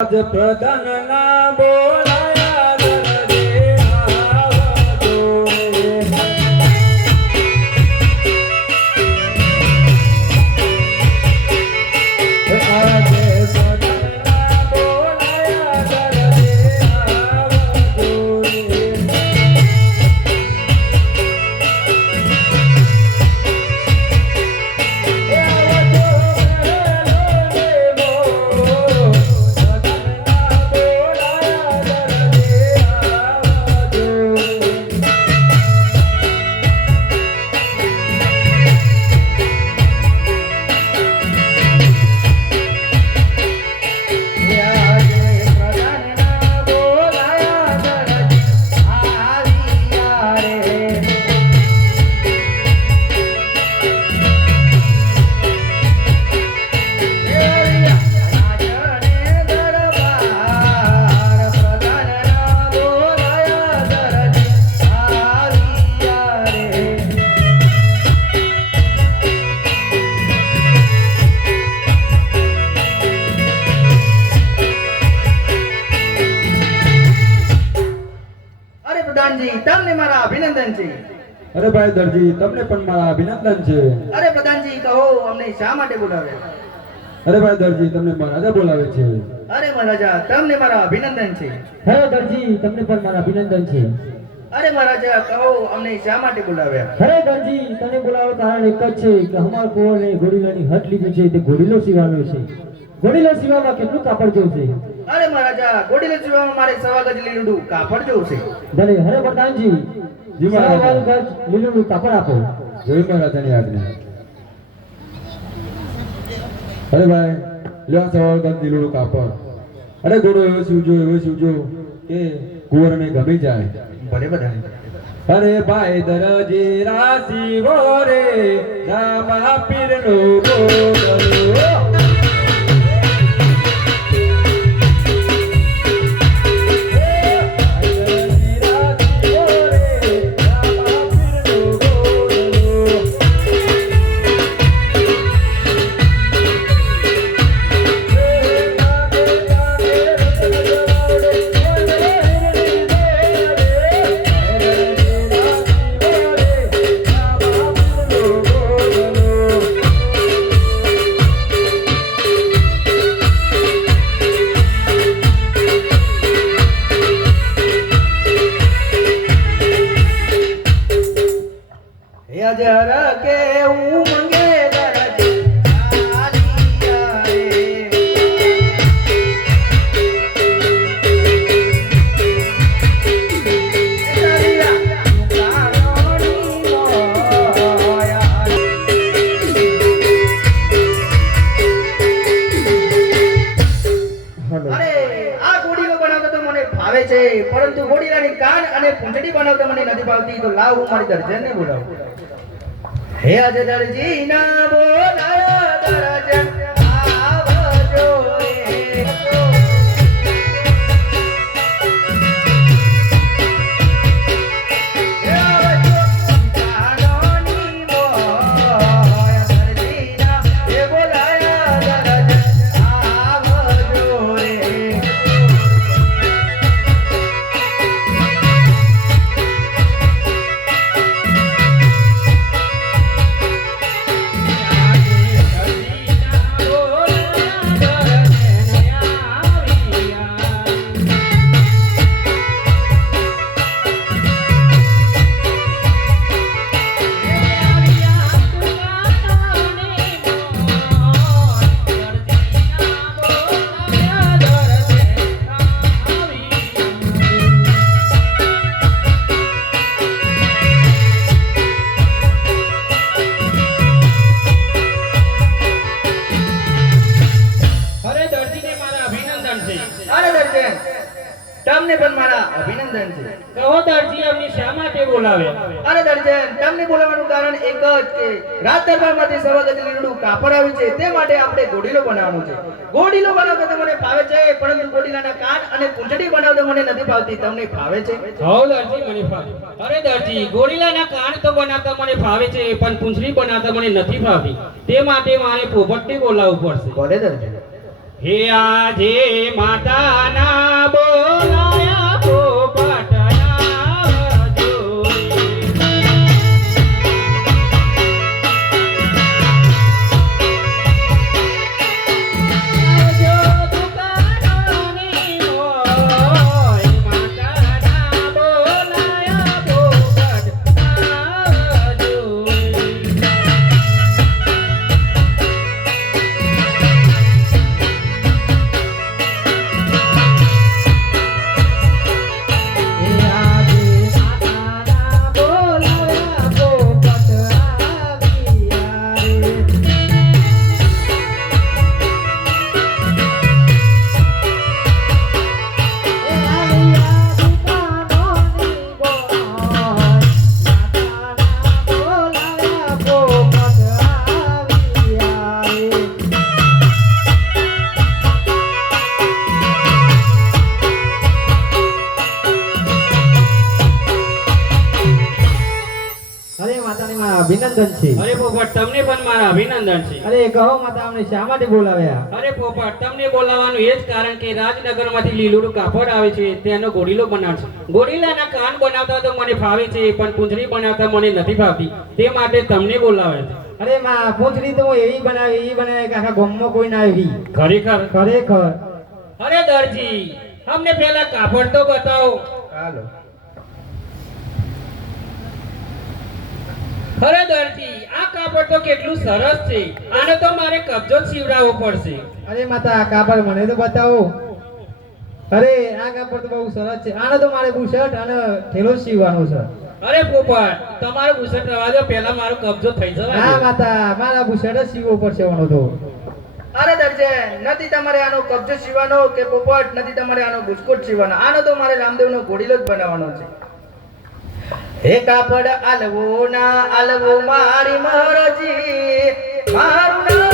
રાજ પ્રધાનના બોલાયા અભિનંદન છે અરે ભાઈ દરજી તમને પણ મારા અભિનંદન છે. અરે પ્રધાનજી કહો અમને શા માટે બોલાવ્યા અરે ભાઈ દરજી તમને મહારાજા બોલાવે છે. અરે મહારાજા તમને મારા અભિનંદન છે. હે દરજી તમને પણ મારા અભિનંદન છે. અરે મહારાજા કહો અમને શા માટે બોલાવ્યા? અરે દરજી તને બોલાવો કારણ એક જ છે કે અમાર કોળે ઘોડીલાની હટ લીધી છે તે ઘોડીલો સીવાનો છે. ઘોડીલો સીવામાં કેટલું કાપડ છે અરે મહારાજા ગોડી ચૂડવામાં મારે સવા ગજ લીલુડું કાપડ જોવું છે ભલે હરે પ્રધાનજી. જી મહારાજા. સવા કાપડ આપો. જોઈ મહારાજાની આજ્ઞા? અરે ભાઈ લ્યો સવાલ ગંધ દીલુડું કાપડ. અરે ઘોડો એવો સીવજો એવો સીવજો કે કુંવરને ગમી જાય. ભલે બધા અરે ભાઈ દરજી રાશિ રે રામા પીરનો ગોદલો હે આજે દરજી ના બોલાયા દર્જન. આપણે ગોડીલો બનાવવાનું છે. ગોડીલો બનાવતો તો મને ફાવે છે પરંતુ ગોડીલાના કાન અને પૂંછડી બનાવતો મને નથી ભાવતી તમને ફાવે છે? હો દરજી મને ફાવે. અરે દરજી ગોડીલાના કાન તો બનાવતા મને ફાવે છે પણ પૂંછડી બનાવતા મને નથી ફાવતી. તે માટે મારે પોપટને બોલાવવું પડશે. ભલે દરજી? હે આજે માતાના બોલાયા અભિનંદન છે. અરે પોપટ તમને પણ મારા અભિનંદન છે. અરે કહો માતા અમને શા માટે બોલાવ્યા? અરે પોપટ તમને બોલાવવાનું એ જ કારણ કે રાજનગરમાંથી લીલુડું કાપડ આવે છે તેનો ગોરીલો બનાવશે. ગોરીલાના કાન બનાવતા તો મને ફાવે છે પણ પૂંછડી બનાવતા મને નથી ફાવતી. તે માટે તમને બોલાવે છે. અરે માં પૂંછડી તો હું એવી બનાવી એવી બનાવી કે આખા ગામમાં કોઈ ના આવી. ખરેખર? ખરેખર. અરે દરજી અમને પેલા કાપડ તો બતાવો. હાલો. અરે દરજી આ કાપડ તો કેટલું સરસ છે. આનો તો મારે કબજો જ સીવડાવવો પડશે. અરે માતા આ કાપડ મને તો બતાવો. અરે આ કાપડ તો બહુ સરસ છે. આનો તો મારે બુશર્ટ અને થેલો સીવવાનો છે. અરે પોપટ તમારો બુશર્ટ રવા દો પહેલા મારો કબજો થઈ હા જવા માતા મારા બુશર્ટ જ સીવવો પડશે આનો તો. અરે દરજે નથી તમારે આનો કબજો સીવાનો કે પોપટ નથી તમારે આનો બિસ્કુટ સીવવાનો. આનો તો મારે રામદેવનો ઘોડીલો જ બનાવવાનો છે. હે કાપડ અલવો ના અલવો મારી મરજી. મારું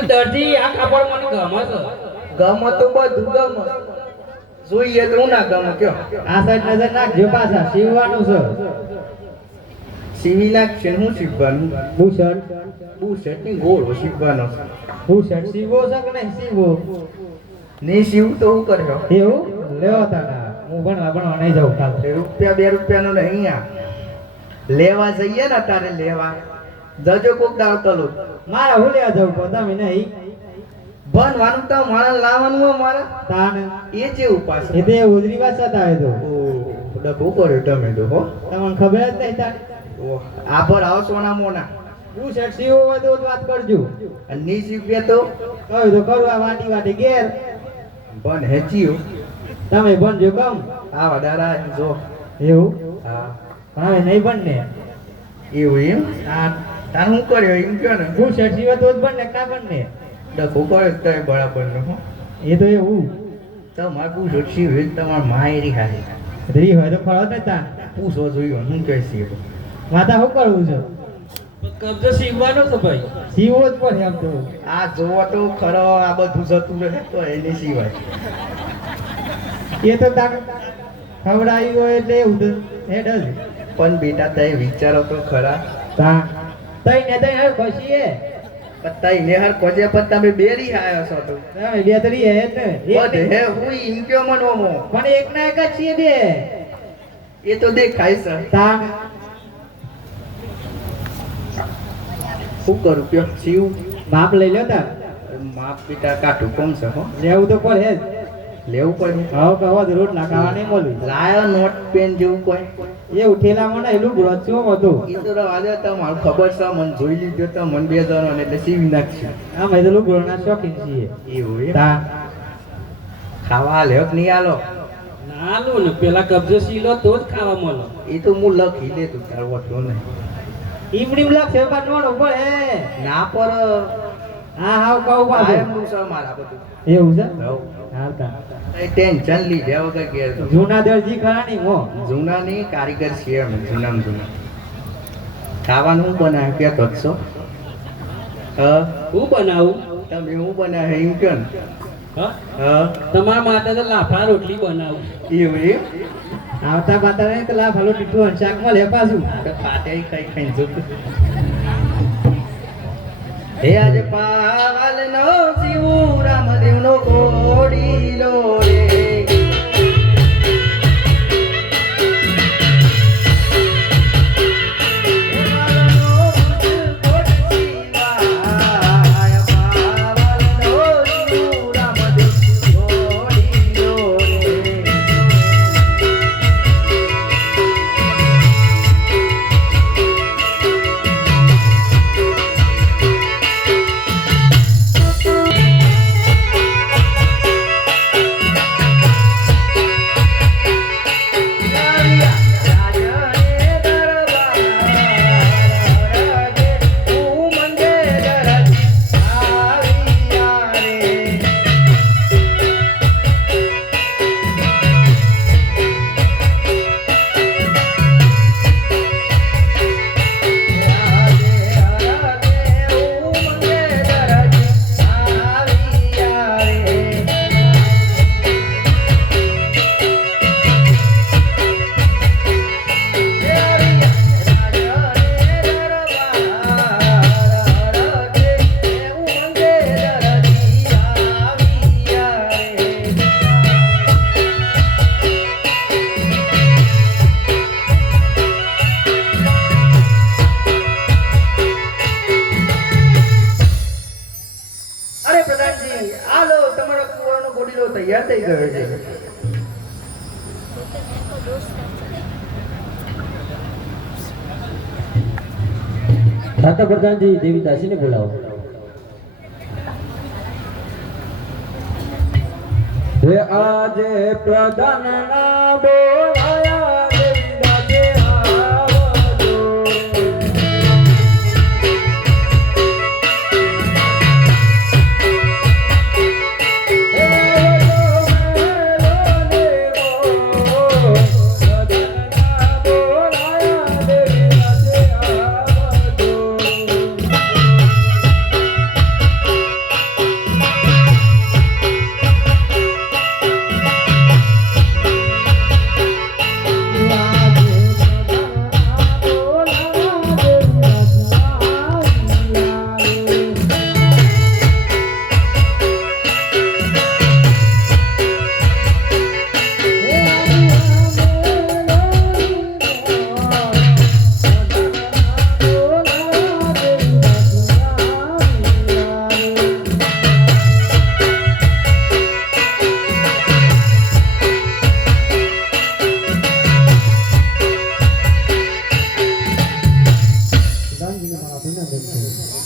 દરજી આ કાપડ મને ગમે છે. ગમે તો બધું ગમે. જોઈએ તો હું ના ગમે કયો? આ સાઈડ નજર નાખજો પાછા સીવવાનું છે. સીવી નાખશે હું સીવવાનું? બુશર્ટ. બુશર્ટની ગોળો સીવવાનો બુશર્ટ સીવો છે કે નહીં સીવો? નહીં સીવું તો હું કર્યો એવું? લેવા તાના હું ભણવા ભણવા નહીં જાઉં કાલ. રૂપિયા બે રૂપિયાનો નહીં આ. લેવા જઈએ ને તારે લેવા. જજો કોક દાવ તલો. મારા હું જવું પણ તમે નહીં. ભણવાનું તો મારા લાવવાનું મારા. તાન એ જેવું એ પાછું તે ઉધરી વાત આવે તો. ડખો કર્યો તમે તો હો. તમને ખબર જ નહીં તાર આ પર આવો સોના મોના. હું સેક્સી હોય તો વાત કરજો. અને ની સીવ્યા તો? કહ્યું તો કરવા વાટી વાટી ઘેર. ભણ હેચીઓ તમે બનજો કમ. આ વડારા જો. એવું? હા. હવે નહીં બનને એવું એમ? આ તાર હું કર્યો? એમ કયો ને? હું સીવો તો જ કા ના ને ડખો કર્યો તો એ બરાબર નો હો. એ તો એવું. તમારે જોશી હોય તમારે માયરી હારી. રી હોય તો ફળો ને તા પૂછો જોયું હું કહે સીવ્યું માતા શું કરવું છે? કબજો સીવવાનો તો ભાઈ. સીવો જ પડે એમ તો. આ જોવો તો ખરો આ બધું જતું રહે તો એની સિવાય એ તો તાર ખવડાયું હોય એટલે હેડ જ. પણ બેટા તે વિચારો તો ખરા. તા તઈ ને તઈ હર ખોશી હે પણ તઈ નેહર કોજે પણ તમે બેરી આયો છો તો. તમે બે તરી હે ને. એક હે હું ઈમ કયો મનોમો પણ એક ના એક જ છીએ બે. એ તો દેખાય છે. તા. શું કરું કે જીવ? માપ લઈ લ્યો તા માપ પીટા કાટું કોમ છે હો? લેવું તો પડે જ. લેવું પડે. હવે કહો જરૂર રોટલા ખાવા નહીં મળ્યું લાયો નોટ પેન જેવું કોઈ. એ ઉઠેલા નહીં એલું ગ્રોથ શું હતું. એ તો આજે તો મારું ખબર છે મને જોઈ લીધો તો મન બે જણ એટલે સીવી નાખશે. આમ મેં તો ગ્રોના શોખીન છીએ. એવું તા. ખાવા કે નહીં આલો ના લો ને પેલા કબજો સીલો તો જ ખાવા મળે. એ તો હું લખી લેતું તાર વટો નહીં. ઈમડીમ લક્ષ પણ નોડ ઉપર હે ના પર હા હા કહું પાછું છે મારા બધું. એવું છે? હા ટેન્શન લીધા વગર ઘેર જૂના દરજી ખરા જૂના ની કારીગર છીએ અમે જૂનામાં જૂના ખાવાનું કે હું? બનાવું? તમે હું બનાવ્યું એમ ને. હા? તમારા માટે તો લાફા રોટલી બનાવું. એવું આવતા પાતા નહીં તો લાભ હાલો ટીટું અને શાક મળે પાછું. પાટે ખાઈ ખાઈ જોતું. હે આજે પાવાલ નો શિવ રામદેવ નો કોડીલો રે કુવાનો ગોડીલો તૈયાર થઈ ગયો છે ઠાકર પ્રધાનજી દેવી દાસીને બોલાવો હે આજે પ્રધાન ના બોલાયા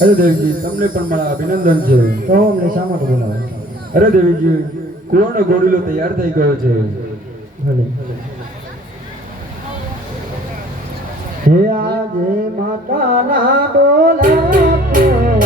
અરે દેવજી તમને પણ મારા અભિનંદન છે. તો અમને શા માટે બોલાવો? અરે દેવીજી કુંવરનો ઘોડીલો તૈયાર થઈ ગયો છે. હે આજે માતાના બોલાવો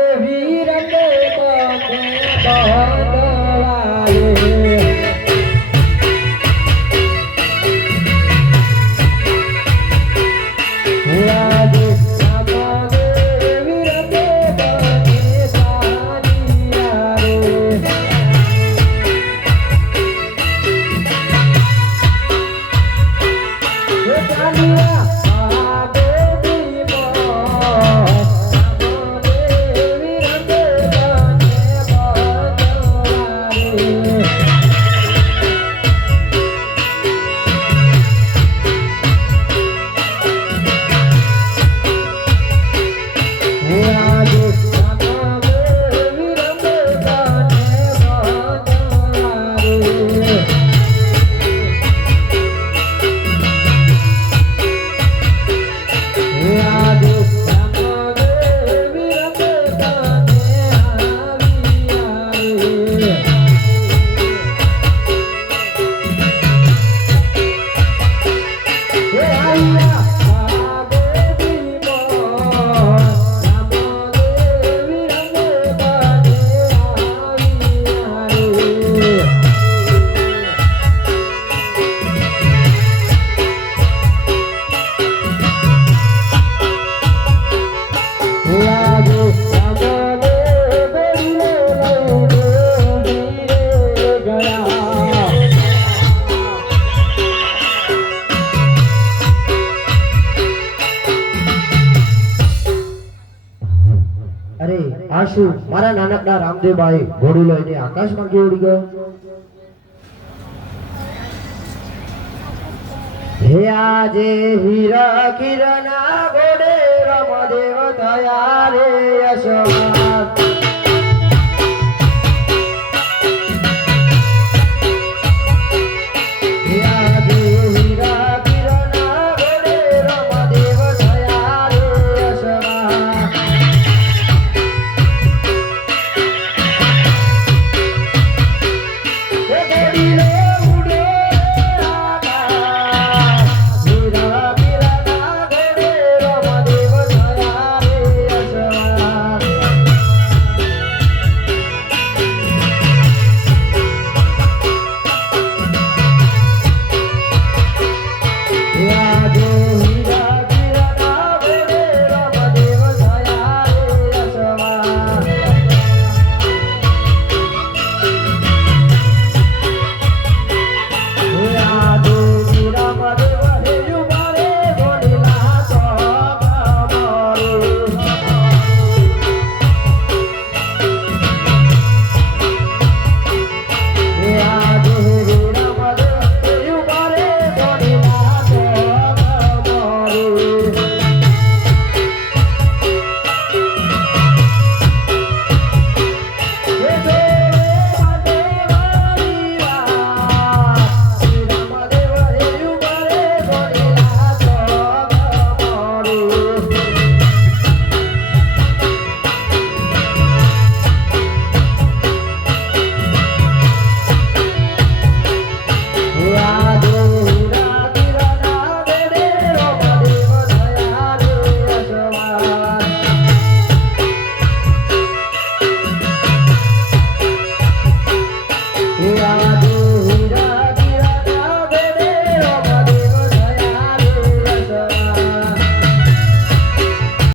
તમે નાનકડા રામદેવભાઈ ઘોડું લઈને આકાશમાં ગયો ઉડી ગયો. હે આજે હીરા કિરણા ઘોડે રામદેવ થયા રે યશવાન